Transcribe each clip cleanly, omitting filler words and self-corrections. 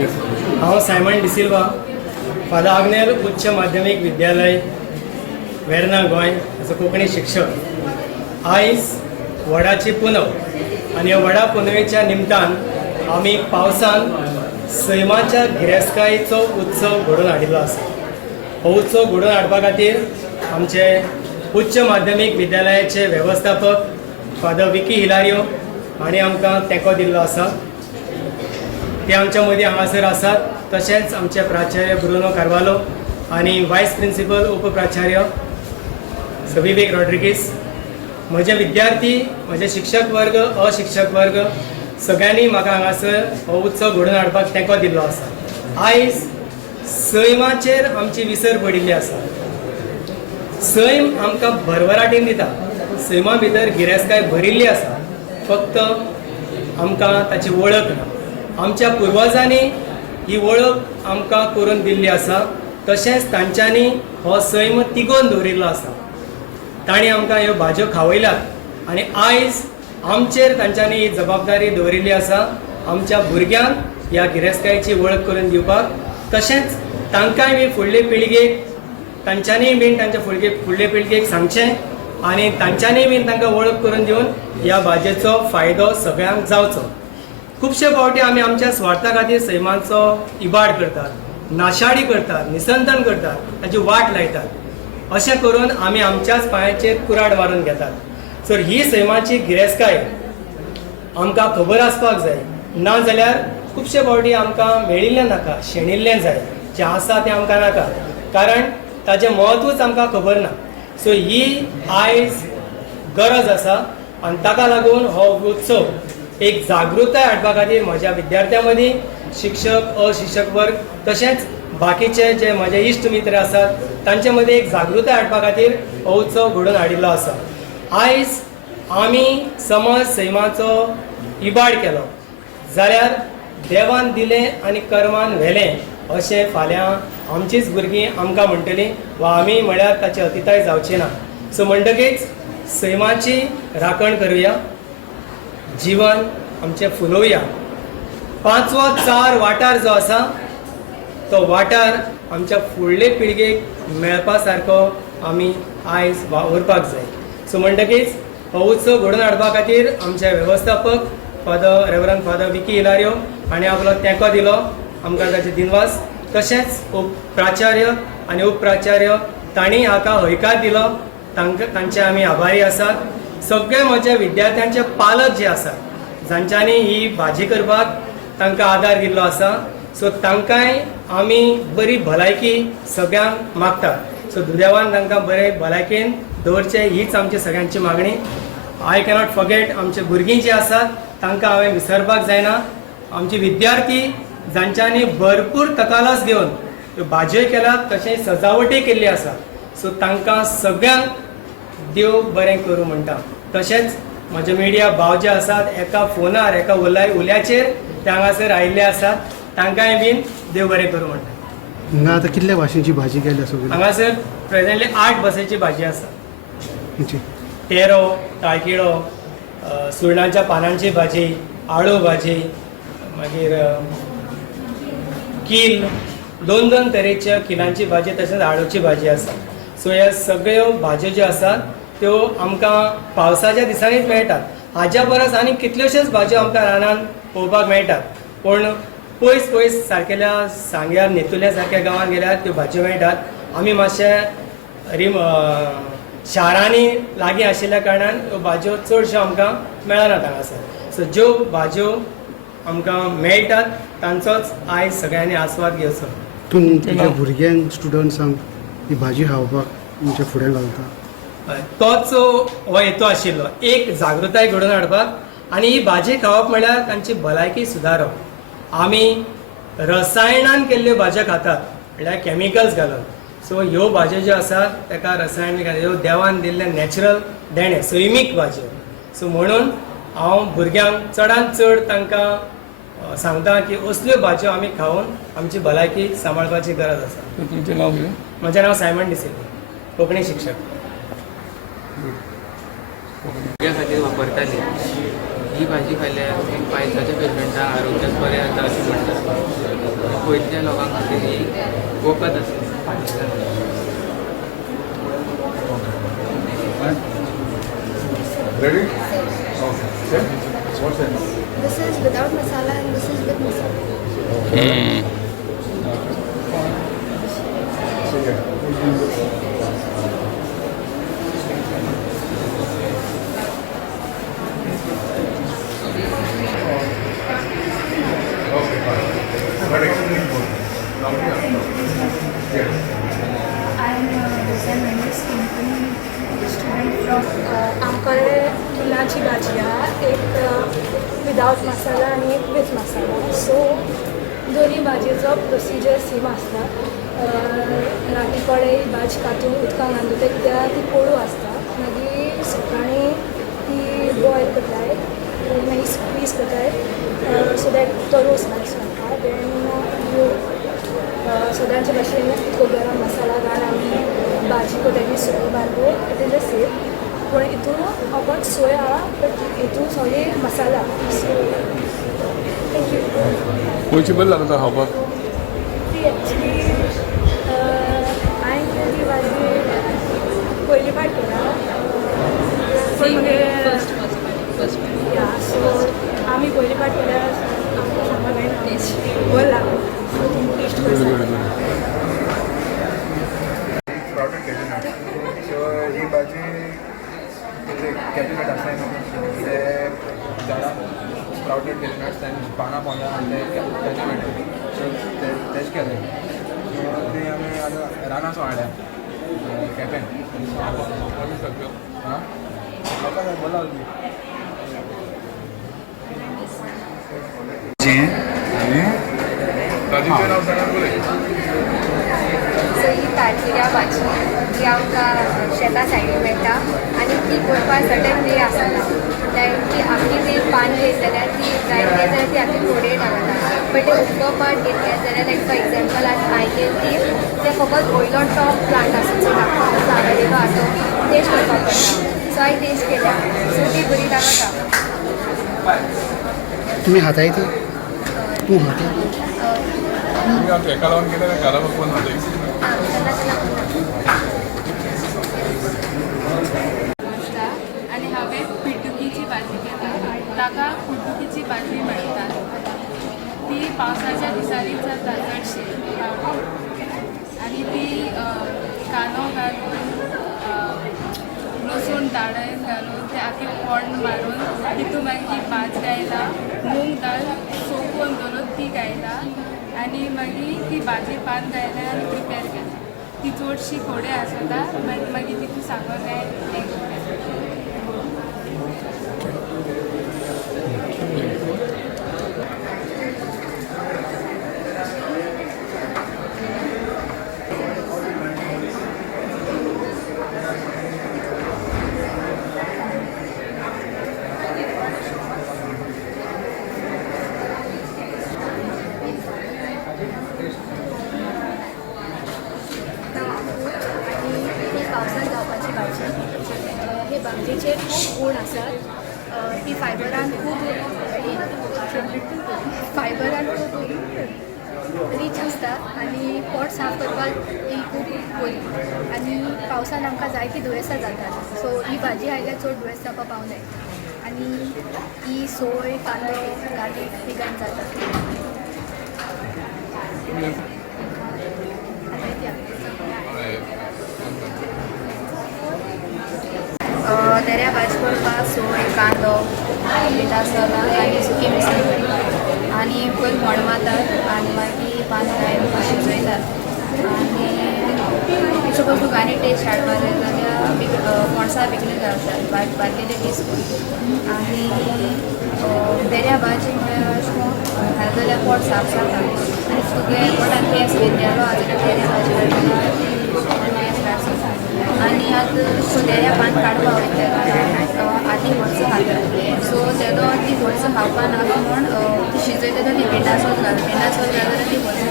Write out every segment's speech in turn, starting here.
हांव Simon de Silva, father Agnel उच्च माध्यमीक विद्यालय वेर्ना गोंय हाचो कोंकणी शिक्षक। आयज वडाची पुनव आनी ह्या वडा पुनवेच्या निमतान आमी पावसान सैमाच्या गिरेस्तकायेचो उत्सव घडोवन हाडिल्लो आसा। हो उत्सव घडोवन हाडपा खातीर आमचे उच्च माध्यमीक विद्यालयाचे वेवस्थापक फादर विकी हिलारियो हांणी आमकां तेंको दिल्लो आसा। ते आमच्या मदीं हांगासर आसात। तशेंच आमचे प्राचार्य ब्रुनो कार्वालो आनी वायस प्रिंसिपल उपप्राचार्य विवेक रॉड्रिगीस, म्हजे विद्यार्थी, म्हजे शिक्षक वर्ग, अशिक्षक वर्ग सगळ्यांनी म्हाका हांगासर हो उत्सव घडोवन हाडपाक तेंको दिल्लो आसा। आयज सैमाचेर आमची विसर पडिल्ली आसा। सैम आमकां भरभराटीन दिता। सैमा भितर गिरेस्तकाय भरिल्ली आसा, फक्त आमकां ताची वळख ना। आमच्या पुर्वजांनी ही वळख आमकां करून दिल्ली आसा। तशेंच तांच्यांनी हो सैम तिगोवन दवरिल्लो आसा। तांणी आमकां ह्यो भाज्यो खावयल्यात आनी आयज आमचेर तांच्यांनी ही जबाबदारी दवरिल्ली आसा आमच्या भुरग्यांक ह्या गिरेस्तकायेची वळख करून दिवपाक। तशेंच तांकांय बी फुडले पिळगेक तांच्यांनी बीन तांच्या फुडले पिळगेक सांगचें आनी तांच्यांनी बीन तांकां वळख करून दिवन ह्या भाजयेचो फायदो सगळ्यांक जावचो। खुबशे फावटी आमी आमच्या स्वार्था खातीर सैमांचो इबाड करतात, नाशाडी करतात, निसंतन करतात, ताची वाट लायतात। अशें करून आमी आमच्याच पांयाचेर कुराड मारून घेतात। सो ही सैमाची गिरेस्तकाय आमकां खबर आसपाक जाय, ना जाल्यार खुबशे फावटी आमकां मेळिल्लें नाका, शेणिल्लें जाय, जें आसा तें आमकां नाका, कारण ताचें म्हत्वूच आमकां खबर ना। सो ही आयज गरज आसा आनी ताका लागून हो उत्सव एक जागृताय हाडपा खातीर म्हज्या विद्यार्थ्यां मदीं, शिक्षक, अशिक्षक वर्ग तशेंच बाकीचे जे म्हजे इश्ट मित्र आसात तांचे मदीं एक जागृताय हाडपा खातीर हो उत्सव घडोवन हाडिल्लो आसा। आयज आमी समज सैमाचो इबाड केलो जाल्यार देवान दिलें आनी कर्मान व्हेलें अशें फाल्यां आमचीच भुरगीं आमकां म्हणटलीं वा आमी म्हळ्यार ताची अतिताय जावची ना। सो म्हणटकीच सैमाची राखण करुया, जीवन आमचें फुलोवया। पांचवो चार वाठार जो आसा तो वाठार आमच्या फुडले पिळगेक मेळपा सारको आमी आयज वावरपाक जाय। सो म्हणटकीच हो उत्सव घडोवन हाडपा खातीर आमचे वेवस्थापक रेव्हरंड फादर विकी हिलारियो हांणी आपलो तेंको दिलो, आमकां ताचे दिनवास। तशेंच प्राचार्य आनी उपप्राचार्य तांणी हाका हयकार दिलो, तांचे आमी आभारी आसात। सगळे म्हज्या विद्यार्थ्यांचे पालक जे आसात जांच्यांनी ही भाजी करपाक तांकां आदार दिल्लो आसा, सो तांकांय आमी बरी भलायकी सगळ्यांक मागतात। सो देवान तांकां बरे भलायकेन दवरचे हीच आमची सगळ्यांची मागणी। आय कॅनॉट फॉरगेट आमचे भुरगीं जी आसात तांकां हांवें विसरपाक जायना। आमचे विद्यार्थी जांच्यांनी भरपूर तकालस घेवन ह्यो भाजयो केल्यात, तशेंच सजावटी केल्ली आसा, सो तांकां सगळ्यांक देव बरें करूं म्हणटा। तशेंच म्हजे मिडिया भाव जे आसात एका फोनार एका उल्याचेर ते हांगासर आयिल्ले आसात, तांकांय बीन देव बरें करूं म्हणटा। हांगा आतां कितल्या भाशेची भाजी केल्या सगळी? हांगासर प्रेझेंटली 8 भाशेची भाजी आसा। तेरो, ताळकिळो, सुरणाच्या पानांची भाजी, आळू भाजी, मागीर कील, 2 तरेच्या किलांची भाजी, तशेंच आळूची भाजी आसा। सो ह्या सगळ्यो भाज्यो ज्यो आसात त्यो आमकां पावसाच्या दिसांनीच मेळटात। हाज्या परस आनी कितल्योश्योच भाज्यो आमकां रानांत पळोवपाक मेळटात, पूण पयस सारकेल्या सांग्यार नेतुल्या सारक्या गांवांत गेल्यार त्यो भाज्यो मेळटात। आमी मातशे शारांनी लागीं आशिल्ल्या कारणान ह्यो भाज्यो चडश्यो आमकां मेळनात हांगासर। सो ज्यो भाज्यो आमकां मेळटात तांचोच आयज सगळ्यांनी आस्वाद घेवचो। तूं तुज्या भुरग्यांक, स्टुडंट्सांक ही भाजी खावपाक तुमच्या फुडें घालता? तोच हो हेतू आशिल्लो, एक जागृताय घडोवन हाडपाक आनी ही भाजी खावप म्हळ्यार तांची भलायकी सुदारप। आमी रसायनान केल्ल्यो भाज्यो खातात म्हळ्यार कॅमिकल्स घालून। सो ह्यो भाज्यो ज्यो आसात ताका रसायन बी घालून, ह्यो देवान दिल्ले नॅचरल देणे, सैमीक भाज्यो। सो म्हणून हांव भुरग्यांक चडांत चड तांकां सांगता की असल्यो भाज्यो आमी खावन आमची भलायकी सांबाळपाची गरज आसा। तुमचें नांव कितें? म्हजें नांव सायमन डिसिल्वा, कोंकणी शिक्षक। भुरग्यां खातीर वापरताली ही भाजी खाल्ल्यार पायसाच्या पेशंटां आरोग्याक बरें जाता अशें म्हणटात. पयलींच्या लोकां खातीर ही वखद आसा. Ready? Okay. Set? What's that? This is without masala and this is with masala. So yeah. Okay, fine. But explain more. Now we are. Yes. I'm Rosanna Mendes, student from आमकडे फुलांची भाजी आहे एक विदाउट मसाला आणि एक with masala. So दोन्ही भाजयेचो procedure same आसता. राती कडेन भाजी कातून उदकांत घालून कित्याक ती कोडू आसता. मागीर सकाळीं ती बॉयल करताय मागीर स्क्वीज करताय सो दॅट तो रोस नायस जाता. देन यू सदांचे भाशेन तो गरम मसाला घाल आनी भाजी को तेजी सोय घालू इट इज अ सेफ. पूण हितून आपण सोय आहा बट हितून सगळी मसाला. So thank you. खंयची बरी लागता खावपाक? ती एक्चुली हांवें ती भाजी पयली फावट केला पूण या सो आमी पयली फावट केल्यार आमकां सांगूंक मेळना टेस्ट बरो लागलो. सो तुमी टेस्ट करता. स्प्राउटेड कॅबिनेट सो ही भाजी कॅबिनेट आसा न्हू ते झाडां स्प्राउटेड कॅबिनेट्स आनी पानां पोंदा आनी ते कॅबिनेट सो तेच केलें. सो ती आमी आतां रानाचो हाडल्या केपें हां लोकांक बरो लागली. ताजेचें नांव सांगात बरें. सो ही तारकिऱ्या भाजी जी आमकां शेता सायडीन मेळटा आनी ती करपाक सडन वे आसना. लायक ती आमची ती पान घेतली जाल्यार ती जायते जाल्यार ती आमची फोडेर घालता. बट ते उदकोवपाक घेतले जाल्यार लायक फॉर एग्जाम्पल आतां हांवें ती ते फकत वयलो टॉप प्लांट आसा जो लागलेलो आसा तो टेस्ट करपाक पडटा. सो हांवें टेस्ट केल्या सो ती बरी लागता. तुम्ही हाताय ती तूं हाता तुमी आतां हेका लागून केलें काय घरा बघून खाते? आणि हांवें पिड्डुकीची भाजी केला. ताका कुड्डुकीची भाजी म्हणटात. ती पावसाच्या दिसांनी जाता चडशी आनी ती कांदो घालून लसूण दाळन घालून ते आखी फोण्ण मारून तितून मागीर भात घायला मूंग दाळ सोकून दवरून ती घायला आनी मागीर ती भाजी पान घायला आनी प्रिपेर केला. ती चडशी खोडे आसता मागीर तितून साखर घायला. हे भाजयेचे खूब गूण आसात. ती फायबरान खूब रीच आसता आनी पोट साफ करपाक ही खूब बरी. आनी पावसान आमकां जायतीं दुयेंसां जातात. सो ही भाजी खायल्यार चड दुयेंस जावपाक पावनाय. आनी ही सोय कांदो गार्लीक बी घालून जाता. दर्या भाजी करपाक सोय कांदो मिठासोला आनी सुकी मिरसांग घालतात आनी पयलीं मडमातात आनी मागीर पान घालून शिजयतात. आनी सपोज तुका आनी टेस्ट हाडपाक जाय जाल्यार पणसा पिकले घालतात बारकेले पीस करून. आनी दर्या भाजी म्हळ्यार अशें करून घाल जाल्यार पोट साफ जाता. आनी तुगे पोटान गॅस बीन गेलो जाल्यार दर्या भाजी घालता गॅस काडटा. आनी आतां दर्या पान काडपाक वयता आदी वर्सां खातात. सो तेदो ती वर्सां खावपा नाका म्हूण ती शिजयता ती भेंडाचो घाल जाल्यार ती वर्सां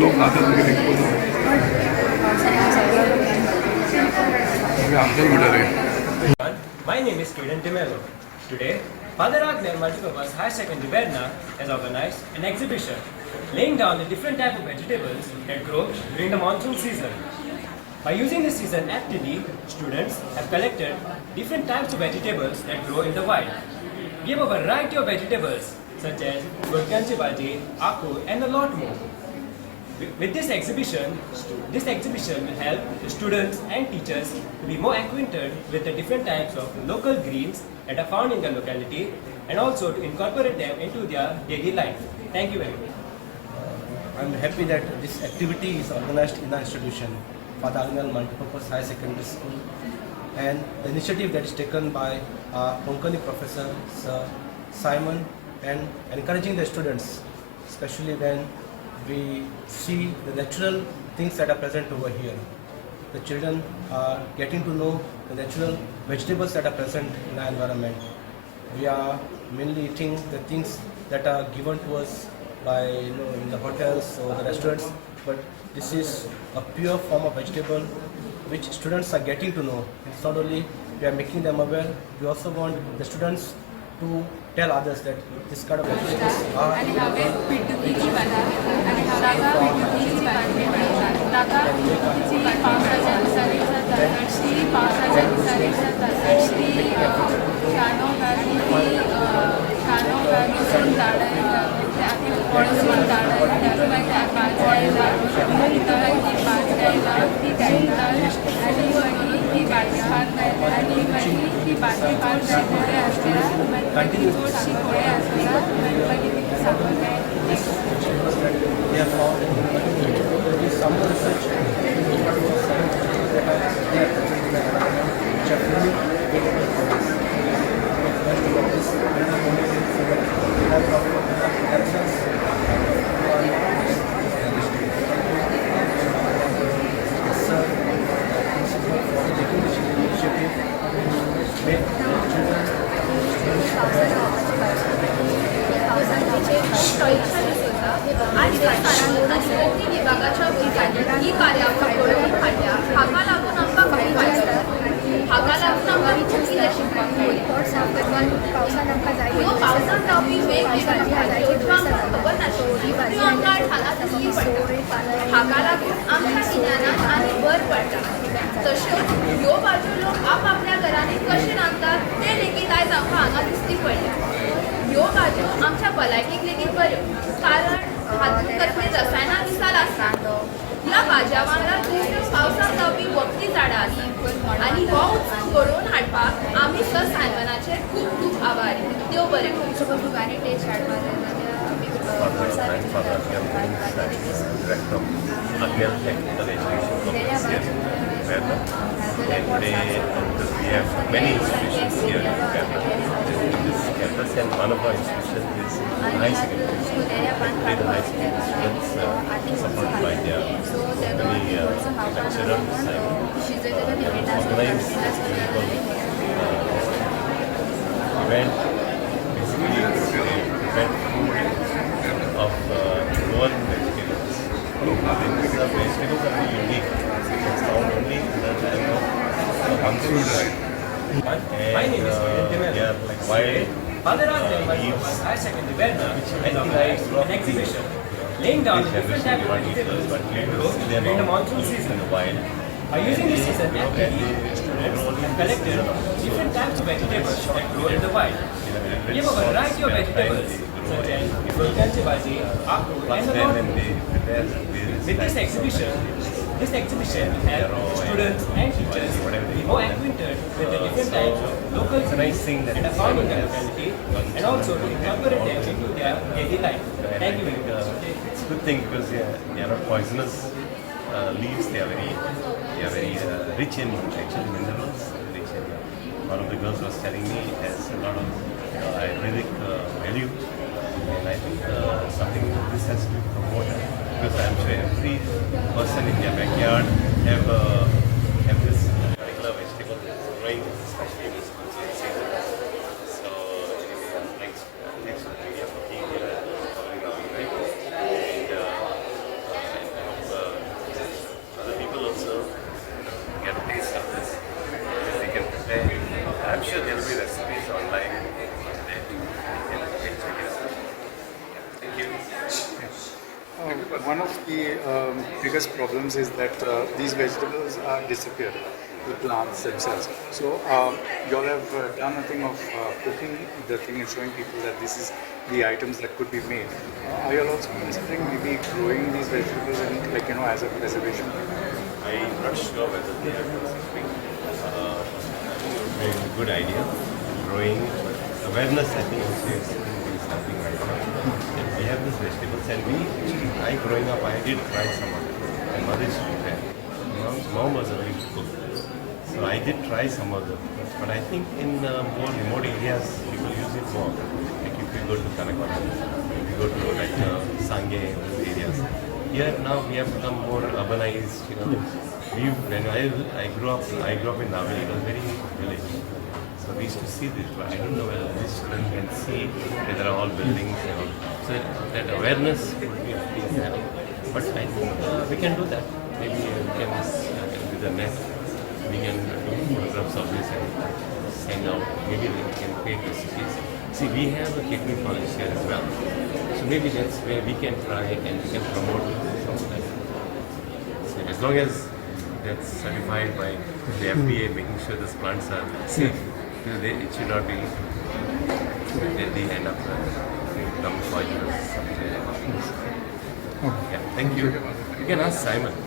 लोक खातात Afzal Bhandare. My name is Kiran Timelo. Today, Father Agner Multipurpose Higher Secondary Verna has organized an exhibition laying down the different type of vegetables that grow during the monsoon season. By using this season aptly, students have collected different types of vegetables that grow in the wild. We have a variety of vegetables such as gurkanchi bhaji, aku, and a lot more. With this exhibition will help the students and teachers to be more acquainted with the different types of local greens that are found in the locality and also to incorporate them into their daily life. Thank you very much. I'm happy that this activity is organized in our institution, Father Agner Multipurpose Higher Secondary School, and the initiative that is taken by our Konkani professor, Sir Simon, and encouraging the students, especially when we see the natural things that are present over here. The children are getting to know the natural vegetables that are present in our environment. We are mainly eating the things that are given to us by in the hotels or the restaurants, but this is a pure form of vegetable which students are getting to know. It's not only we are making them aware, we also want the students to tell others that this kind of vegetables are आणि हांवें पिड्डुकीची भाजी आणि ताका पिड्डुकीची भाजी म्हणटात ताका पिड्डुकीची पावसाच्या दिसांनी जाता ती पावसाच्या दिसांनी जाता ती कांदो घालून लसूण धाडयता आखी पळसून धाडयता मागीर भाजयला मूग दाळ ती भाजयला ती घालता आनी मागीर ती भाजी भात घालता आनी मागीर ती भाजी भात घालता आसता मागीर चडशी पोळे आसता मागीर ती साखर घालता vegetables that they have found in the community. There is some research that they are present in the environment which are fully available for us. This so that we have proper access to sir, principal for taking this initiative to make children आणि सांस्कृतिक विभागाच्या विभागात ही कार्यावळ घडोवन हाडल्या हाका लागून आमकां खूब फायदो हाका लागून आमकां कितें शिकपाक मेळ्ळें पावसान आमकां जाय ह्यो पावसान जावपी वेगवेगळ्यो भाजयो ज्यो आमकां खबर नाशिल्ल्यो त्यो आमकां हांगा दिसली पडटा हाका लागून आमच्या गिन्यानात आनी भर पडटा तश्योच ह्यो भाजयो लोक आपआपल्या घरांनी कशे रांदतात तें लेगीत आयज आमकां हांगा दिसती पडल्या ह्यो भाजयो आमच्या भलायकेक लेगीत बऱ्यो कारण हातूंत कसली रसायनां मिसाल आसतात ह्या भाज्या वांगडा दुसऱ्यो पावसाक जावपी वखदी झाडां आनी हो उत्सव घडोवन हाडपाक आमी सर सायमनाचे खूब खूब आभारी देव बरें करूं तुगांनी टेस्ट हाडपाक Many institutions here in Kerala. This campus and one of our institutions is high secondary school. The high secondary students supported by their many lecturers and organized event. Basically, it's a present food of lower vegetables. These vegetables are very unique. It's found only in the time of monsoon time. My name is Kiran Timelo. They are like wild Father Agner Multipurpose Higher Secondary Verna has organized an exhibition laying down the different types of vegetables that grow during the monsoon season. By using this season aptly, students have collected different types of vegetables that grow in the wild. We have a variety of vegetables such as gurkanchi bhaji, aku, and a lot more. With this exhibition will help students and teachers be more acquainted with the different types of local greens that are found in the locality and also to incorporate them into their daily life. Thank you very much. It's a good thing because they are not poisonous leaves. They are very rich in actual minerals. Rich in, one of the girls was telling me it has a lot of Ayurvedic value, and I think something this has to be promoted because I'm sure every person in their backyard have this particular vegetable that's growing, especially in this monsoon season. So thanks to the media for being here and covering our event. And I hope other people also get a taste of this. one of the biggest problems is that these vegetables are disappear, the plants themselves. So you all have done a thing of cooking the thing and showing people that this is the items that could be made. Are you all also considering maybe growing these vegetables and, like, you know, as a preservation? I'm not sure whether they are something a good idea. Growing awareness, I think, also is something right now. And we have these vegetables, and I growing up, I did try some of them. My mother used to prepare. Mom was a very good cook. So I did try some of them. But I think in more remote areas, people use it more. Like if you go to Kanakana, if you go to like Sangye, those areas. Here now we have become more urbanized. You know, when I grew up in Navali. It was very village. So we used to see this, but I don't know whether this student can see that there are all buildings and all. So that awareness would be please help. But I think we can do that. Maybe we can with the net we can do photographs of this and send out. Maybe we can create recipes. See, we have a catering college here as well. So maybe that's where we can try and we can promote some of that. So as long as that's certified by the FDA, making sure these plants are safe. It should not be that they end up become poisonous. Yeah, thank you. You can ask Simon.